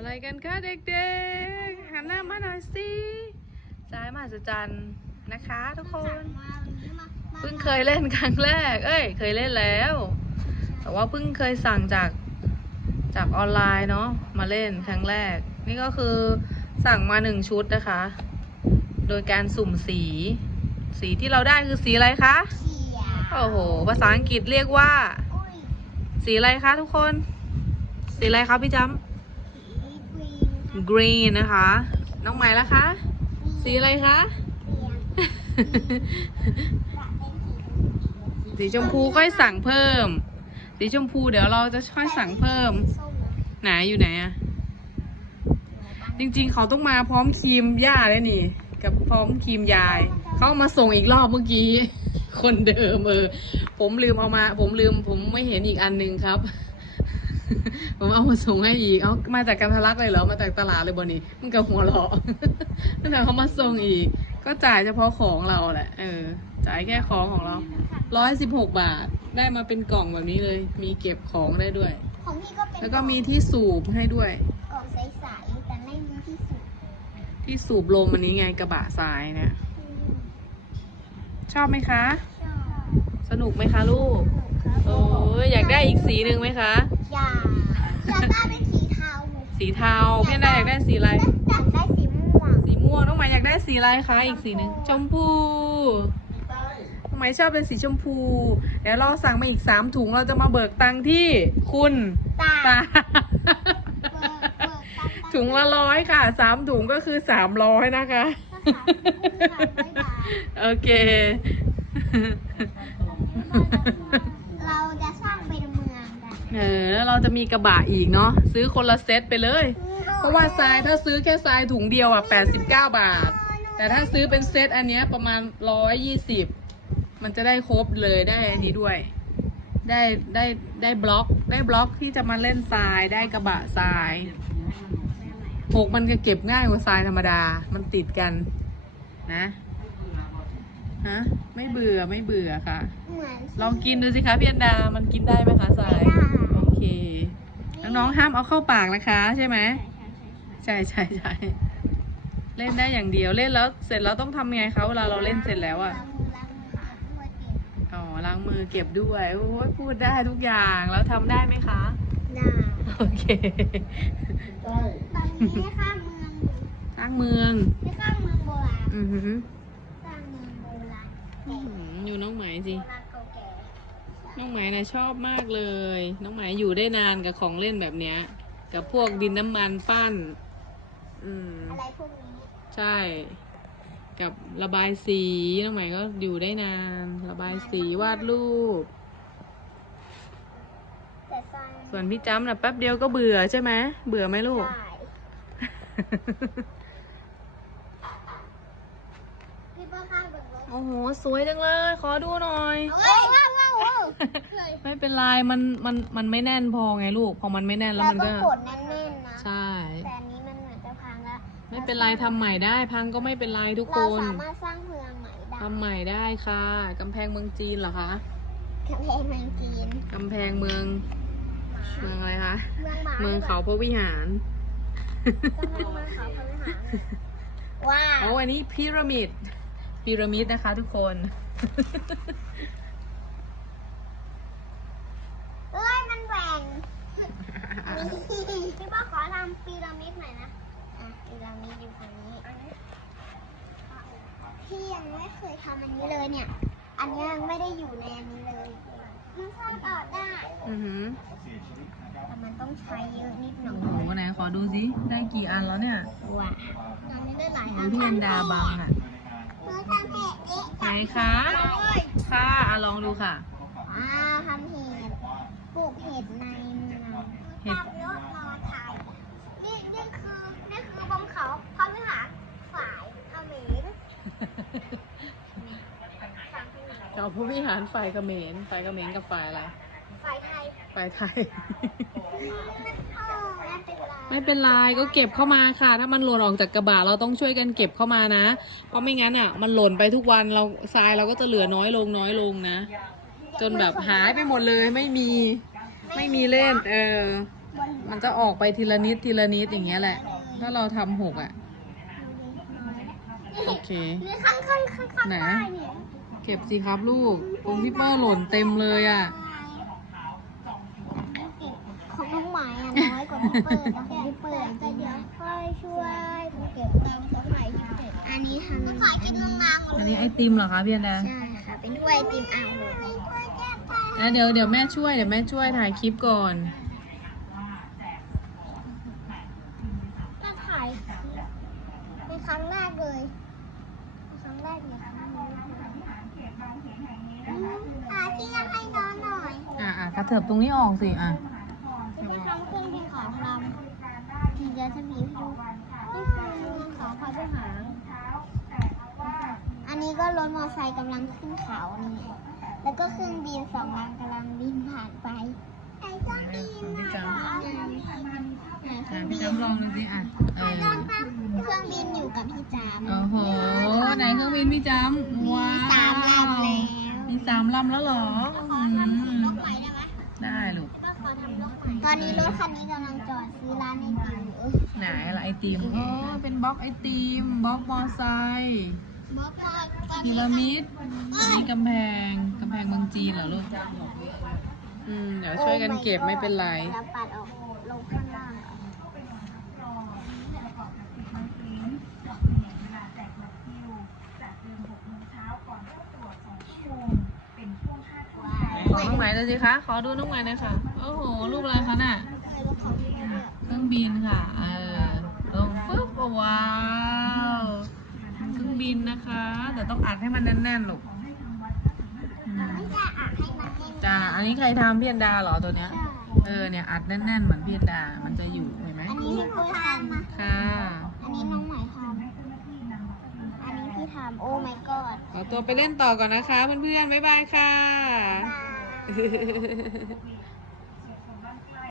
อะไรกันคะเด็กๆหันหน้ามาหน่อยสิสายมหัศจรรย์นะคะ ทุกคนเพิ่งเคยเล่นครั้งแรก เอ้ย เคยเล่นแล้ว แต่ว่าเพิ่งเคยสั่งจากจากออนไลน์เนาะมาเล่นครั้งแรก นี่ก็คือสั่งมาหนึ่งชุดนะคะ โดยการสุ่มสี สีที่เราได้คือสีอะไรคะโอ้โหภาษาอังกฤษเรียกว่า สีอะไรคะทุกคน สีอะไรคะพี่จำ green นะคะ น้องใหม่ละคะ สีอะไรคะ สีชมพูค่อยสั่งเพิ่ม สีชมพูเดี๋ยวเราจะค่อยสั่งเพิ่ม ไหนอยู่ไหนอะจริงๆ เขาต้องมาพร้อมครีมย่าเลยนี่ กับพร้อมครีมยาย เขาเอามาส่งอีกรอบเมื่อกี้ คนเดิมเออ ผมลืมเอามา ผมลืม ผมไม่เห็นอีกอันหนึงครับ ผมเอามาส่งให้อีก เอามาจากกันทะลักเลยเหรอ มาจากตลาดเลยบอนี่มันกับหัวเราะตั้งแต่เขามาส่งอีก ก็จ่ายเฉพาะของเราแหละ เออ จ่ายแค่ของของเรา ร้อยสิบหกบาท ได้มาเป็นกล่องแบบนี้เลย มีเก็บของได้ด้วย ของพี่ก็เป็นแล้วก็มีที่สูบให้ด้วย กล่องใสๆแต่ไม่มีที่สุดที่สูบลมอันนี้ไงกระบะทรายเนี่ย ชอบไหมคะ ชอบ สนุกไหมคะลูก โอ้ยอยากได้อีกสีหนึ่งไหมคะอยาก อยากได้เป็นสีเทาสีเทาพี่อันดาอยากได้สีอะไร อยากได้สีม่วงสีม่วงน้องหมายอยากได้สีอะไรคะอีกสีหนึ่งชมพูน้องหมายชอบเป็นสีชมพูเดี๋ยวเราสั่งมาอีกสามถุงเราจะมาเบิกตังค์ที่คุณตาตาเบิกเบิกตาถุงละร้อยค่ะสามถุงก็คือสามร้อยนะคะ โอเค เเออแล้วเราจะมีกระบะอีกเนาะซื้อคนละเซตไปเลย เพราะว่าทรายถ้าซื้อแค่ทรายถุงเดียวอะแปดสิบเก้าบาท แต่ถ้าซื้อเป็นเซตอันเนี้ยประมาณร้อยยี่สิบมันจะได้ครบเลยได้อันนี้ด้วย ได้ได้ได้บล็อกได้บล็อกที่จะมาเล่นทรายได้กระบะทรายหกมันก็เก็บง่ายกว่าทรายธรรมดา มันติดกันนะฮะไม่เบื่อไม่เบื่อค่ะเหมือนลองกินดูสิคะพี่อันดา มันกินได้ไหมคะทรายไม่ได้โอ เค น้องๆห้ามเอาเข้าปากนะคะใช่ไหมใช่ใช่ใช่เล่นได้อย่างเดียวเล่นแล้วเสร็จแล้วต้องทำไงคะเวลาเราเล่นเสร็จแล้วอะอ๋อล้างมือเก็บด้วยโอ้ยพูดได้ทุกอย่างแล้วทำได้ไหมคะได้โอเคตอนนี้ให้ข้ามเมืองอยู่สร้างเมืองให้ข้ามเมืองโบราณอือหือสร้างเมืองโบราณอื้อหืออยู่น้องไหมายสิ โบราณเก่าแก่ น้องไหมายนะชอบมากเลย น้องไหมายอยู่ได้นานกับของเล่นแบบเนี้ย กับพวกดินน้ำมันปั้น อืม อะไรพวกนี้ใช่ กับระบายสีน้องใหม่ก็อยู่ได้นาน ระบายสีวาดรูป แต่สร้างส่วนพี่จ้ำนะแป๊บเดียวก็เบื่อใช่ไหมเบื่อไหมลูกได้พี่ป้าข้างเบิ่งรถโอ้โห สวยจังเลย ขอดูหน่อย เฮ้ย ว้าวว้าวว้าวเคยไม่เป็นไรมันมันมันไม่แน่นพอไงลูก พอมันไม่แน่นแล้วเรามันต้อก็งกดแน่นๆนะใช่แต่อันนี้มันเหมือนจะพังแล้วไม่เป็นไรทำใหม่ได้ พังก็ไม่เป็นไรทุกคเรานสามารถสร้างเมืองใหม่ได้ทำใหม่ได้ค่ะกำแพงเมืองจีนเหรอคะกำแพงเมืองจีนกำแพงเมืองเมืองอะไรคะเมืองหมาเมืองเขาพระวิหารกำแพงเมืองเขาพระวิหารว้าวโอ้อันนี้พีระมิดพีระมิดนะคะทุกคน เอ้ยมันแหว่ง พี่ป้าขอทำพีระมิดหน่อยนะอะพีระมิดอยู่ฝั่งนี้พี่ยังไม่เคยทำอันนี้เลยเนี่ย อันนี้ยังไม่ได้อยู่ในอันนี้เลยมันสร้างต่อได้อือหือแต่มันต้องใช้เยอะนิดหน่อโอ้ยโหไหนขอดูสิได้กี่อันแล้วเนี่ยว้าวอันนี้ได้หลายโอ้อัโหนพี่อันดาบังอะหนูทำเห็ดเอ๊ะไหนคะค่ะอะลองดูค่ะอ่าทำเห็ดปลูกเห็ดใน เมืองเห็ดทำรถนอนไทยนี่นี่คือนี่คือบนเขาพระวิหารฝ่ายเขมรเราผู้วิหารฝ่ายเขมรฝ่ายเขมรกับฝ่ายอะไร ฝ่ายไทยฝ่ายไทย เออไม่เป็นไรไม่เป็นไรก็เก็บเข้ามาค่ะ ถ้ามันหล่นออกจากกระบะเราต้องช่วยกันเก็บเข้ามานะ เพราะไม่งั้นอะ มันหล่นไปทุกวันเราทรายเราก็จะเหลือน้อยลงน้อยลงนะ จนแบบหายไปหมดเลยไม่มี ไม่มีเล่น เออบนมันจะออกไปทีละนิดทีละนิดอย่างเงี้ยแหละ ถ้าเราทำหกอะ โอเค นี่ข้างข้างข้างข้างไหน ใต้เนี่ยเก็บสิครับลูกตรงที่เปอร์หล่นเต็มเลยอะ ของน้องหมายอะน้อยกว่าพี่เปิดนะของพี่เปิดจะเดี๋ยวค่อยช่วยเก็บตามสมัยที่เจ็ดอันนี้ทำขายกินนางอันนี้ไอติมเหรอคะพี่อันดาใช่ค่ะเป็นถ้วยไอติมอ่าง เลยแล้วเดี๋ยวเดี๋ยวแม่ช่วยเดี๋ยวแม่ช่วยถ่ายคลิปก่อนก็ขายเป็นครั้งแรกเลยเป็นครั้งแรกเลยค่ะหาที่ยังให้น้องหน่อยอะอะกระเถิบตรงนี้ออกสิอะจะไปทำเครื่องบินขอพลังทีเดียวจะมีให้ดูนี่คือเงินขอพระทหารอันนี้ก็รถมอเตอร์ไซค์กำลังขึ้นเขานี่ แล้วก็เครื่องบินสองลำกำลังบินผ่านไปไอ้เครื่องบินพี่จำไหนเครื่อะองบิพี่นจำลองดูสิอะเออเครื่องบินอยู่กับพี่จามโอ้โหไหนเครื่องบินพี่จำว้าวสามลำแล้วมีสามลำแล้วเหรออืมรถไฟได้ไหมได้ลูกตอนนี้รถคันนี้กำลังจอดซื้อร้านไอติมอยู่ไหนละไอติมอ๋อเป็นบล็อกไอติมบล็อกมอไซค์ พีระมิดอันนี้กำแพงกำแพงเมืองจีนเหรอลูกอืมเดี๋ยวช่วยกันเก็บไม่เป็นไรแล้วปัดออกลงข้างล่างขอน้องไหมดูสิคะ ขอดูน้องไหมหน่อยค่ะ โอ้โห รูปอะไรคะน่ะเนี่ยเครื่องบินค่ะ เออลงปุ๊บว้าว เครื่อง บินนะคะ แต่ต้องอัดให้มันแน่นๆลูกอืมไม่ได้อะให้มันแน่นจ้าอันนี้ใครทำพี่อันดาเหรอตัวเนี้ยใช่เออเนี่ยอัดแน่นๆเหมือนพี่อันดา มันจะอยู่เห็นไหมอันนี้พี่ปุ้ยทำนะค่ะ อันนี้น้องใหม่ทำอันนี้พี่ทำโอ้ my god ขอตัวไปเล่นต่อก่อนนะคะเพื่อนๆบ๊ายบายค่ะบาย